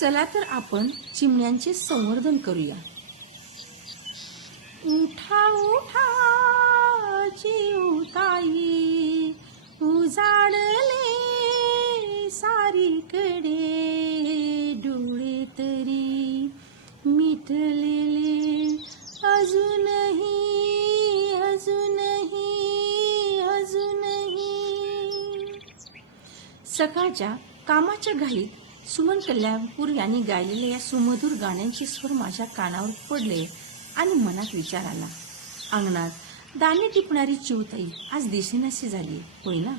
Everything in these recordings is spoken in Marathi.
चला तर आपण चिमण्यांचे संवर्धन करूया. उठा उठा चिऊताई, उजाडले सारीकडे, डोळे तरी मिटलेले अजूनही अजूनही अजूनही. सकाळच्या कामाच्या घाईत सुमन कल्याणपूर यांनी गायलेल्या या सुमधुर गाण्यांचे स्वर माझ्या कानावर पडले आणि मनात विचार आला. अंगणात दाणे टिपणारी चिऊताई आज दिसेनाशी झाली, होय ना?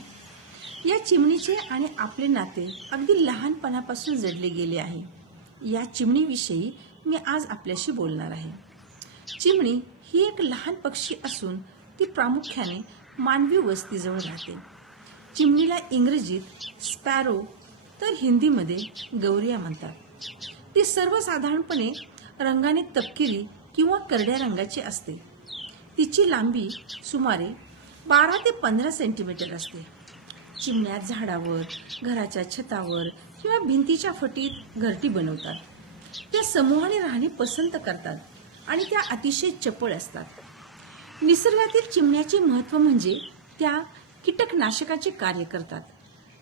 या चिमणीचे आणि आपले नाते अगदी लहानपणापासून जडले गेले आहे. या चिमणीविषयी मी आज आपल्याशी बोलणार आहे. चिमणी ही एक लहान पक्षी असून ती प्रामुख्याने मानवी वस्तीजवळ राहते. चिमणीला इंग्रजीत स्पॅरो तर हिंदीमध्ये गौरिया म्हणतात. ती सर्वसाधारणपणे रंगाने तपकिरी किंवा करड्या रंगाची असते. तिची लांबी सुमारे 12 ते 15 सेंटीमीटर असते. चिमण्या झाडावर, घराच्या छतावर किंवा भिंतीच्या फटीत घरटी बनवतात. त्या समूहाने राहणे पसंत करतात आणि त्या अतिशय चपळ असतात. निसर्गातील चिमण्याचे महत्त्व म्हणजे त्या कीटकनाशकाचे कार्य करतात.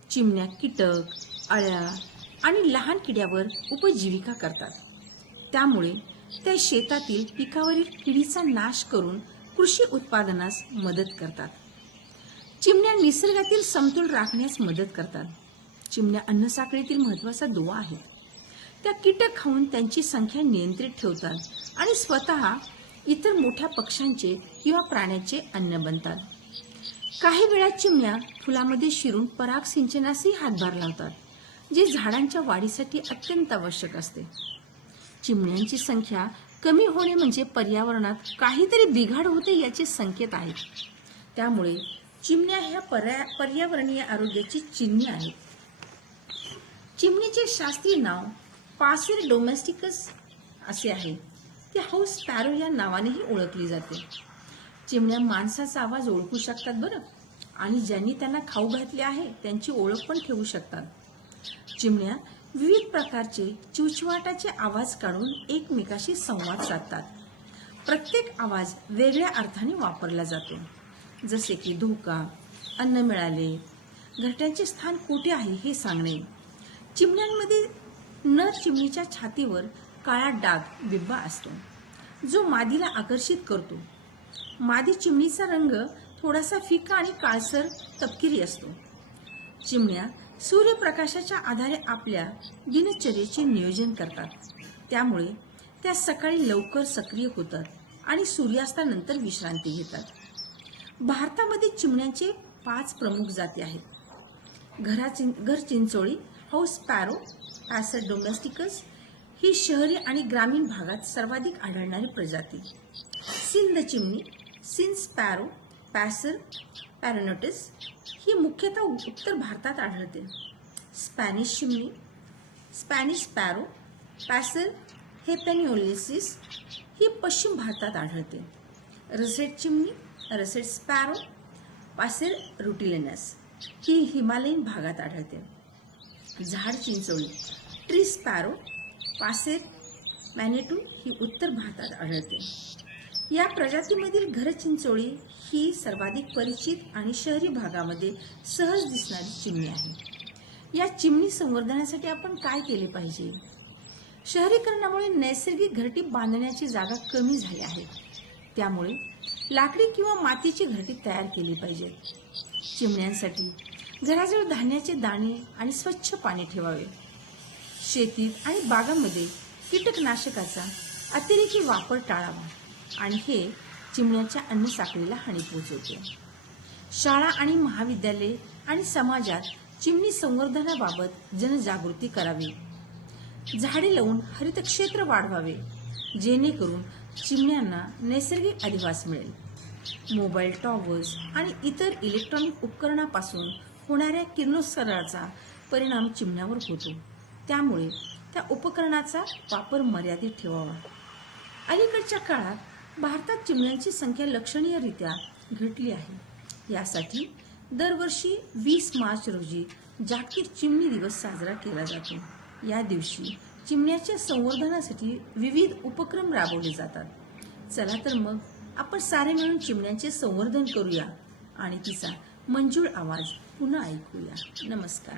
चिमण्या कीटक, अळ्या आणि लहान किड्यावर उपजीविका करतात. त्यामुळे त्या शेतातील पिकावरील किडीचा नाश करून कृषी उत्पादनास मदत करतात. चिमण्या निसर्गातील समतोल राखण्यास मदत करतात. चिमण्या अन्नसाखळीतील महत्त्वाचा दुवा आहेत. त्या कीटक खाऊन त्यांची संख्या नियंत्रित ठेवतात आणि स्वतः इतर मोठ्या पक्ष्यांचे किंवा प्राण्यांचे अन्न बनतात. काही वेळा चिमण्या फुलामध्ये शिरून पराग सिंचनासही हातभार लावतात, जे झाडांच्या वाढीसाठी अत्यंत आवश्यक असते. चिमण्यांची संख्या कमी होणे म्हणजे पर्यावरणात काहीतरी बिघाड होते याचे संकेत आहेत. त्यामुळे चिमण्या ह्या पर्यावरणीय आरोग्याची चिन्हे आहेत. चिमणीचे शास्त्रीय नाव पासेर डोमेस्टिकस असे आहे. ती हाऊस स्पॅरो या नावानेही ओळखली जाते. चिमण्या माणसाचा आवाज ओळखू शकतात बरं, आणि ज्यांनी त्यांना खाऊ घातले आहे त्यांची ओळख पण ठेवू शकतात. चिमण्या विविध प्रकारचे चिवचिवाटाचे आवाज काढून एकमेकाशी संवाद साधतात. प्रत्येक आवाज वेगळ्या अर्थाने वापरला जातो, जसे की धोका, अन्न मिळाले, घरट्यांचे स्थान कुठे आहे हे सांगणे. चिमण्यांमध्ये नर चिमणीच्या छातीवर काळा डाग बिब्बा असतो, जो मादीला आकर्षित करतो. मादी चिमणीचा रंग थोडासा फिका आणि काळसर तपकिरी असतो. चिमण्या सूर्यप्रकाशाच्या आधारे आपल्या दिनचर्येचे नियोजन करतात. त्यामुळे त्या सकाळी लवकर सक्रिय होतात आणि सूर्यास्तानंतर विश्रांती घेतात. भारतामध्ये चिमण्यांचे 5 प्रमुख जाती आहेत. घर चिंचोळी हाऊस स्पॅरो पॅसर डोमेस्टिकस ही शहरी आणि ग्रामीण भागात सर्वाधिक आढळणारी प्रजाती. सिंध चिमणी सिंध स्पॅरो पॅसर पॅरोनोटिस ही मुख्यतः उत्तर भारतात आढळते. स्पॅनिश चिमणी स्पॅनिश स्पॅरो पॅसर हेपेनिओलिसिस ही पश्चिम भारतात आढळते. रसेट चिमणी रसेट स्पॅरो पॅसर रुटिलिनस ही हिमालयीन भागात आढळते. झाड चिंचोळी ट्री स्पॅरो पॅसर मॅनेटू ही उत्तर भारतात आढळते. या प्रजातीमधील घर चिंचोळी ही सर्वाधिक परिचित आणि शहरी भागामध्ये सहज दिसणारी चिमणी आहे. या चिमणी संवर्धनासाठी आपण काय केले पाहिजे? शहरीकरणामुळे नैसर्गिक घरटी बांधण्याची जागा कमी झाली आहे. त्यामुळे लाकडी किंवा मातीची घरटी तयार केली पाहिजे. चिमण्यांसाठी घराजवळ धान्याचे दाणे आणि स्वच्छ पाणी ठेवावे. शेतीत आणि बागांमध्ये कीटकनाशकाचा अतिरेकी वापर टाळावा आणि हे चिमण्यांच्या अन्नसाखळीला हानी पोहोचवते. शाळा आणि महाविद्यालये आणि समाजात चिमणी संवर्धनाबाबत जनजागृती करावी. झाडे लावून हरित क्षेत्र वाढवावे, जेणेकरून चिमण्यांना नैसर्गिक अधिवास मिळेल. मोबाईल टॉवर्स आणि इतर इलेक्ट्रॉनिक उपकरणापासून होणाऱ्या किरणोत्सर्गाचा परिणाम चिमण्यावर होतो. त्यामुळे त्या उपकरणाचा वापर मर्यादित ठेवावा. अलीकडच्या काळात भारतात चिमण्यांची संख्या लक्षणीयरित्या घटली आहे. यासाठी दरवर्षी 20 मार्च रोजी जागतिक चिमणी दिवस साजरा केला जातो. या दिवशी चिमण्याच्या संवर्धनासाठी विविध उपक्रम राबवले जातात. चला तर मग आपण सारे मिळून चिमण्यांचे संवर्धन करूया आणि तिचा मंजूळ आवाज पुन्हा ऐकूया. नमस्कार.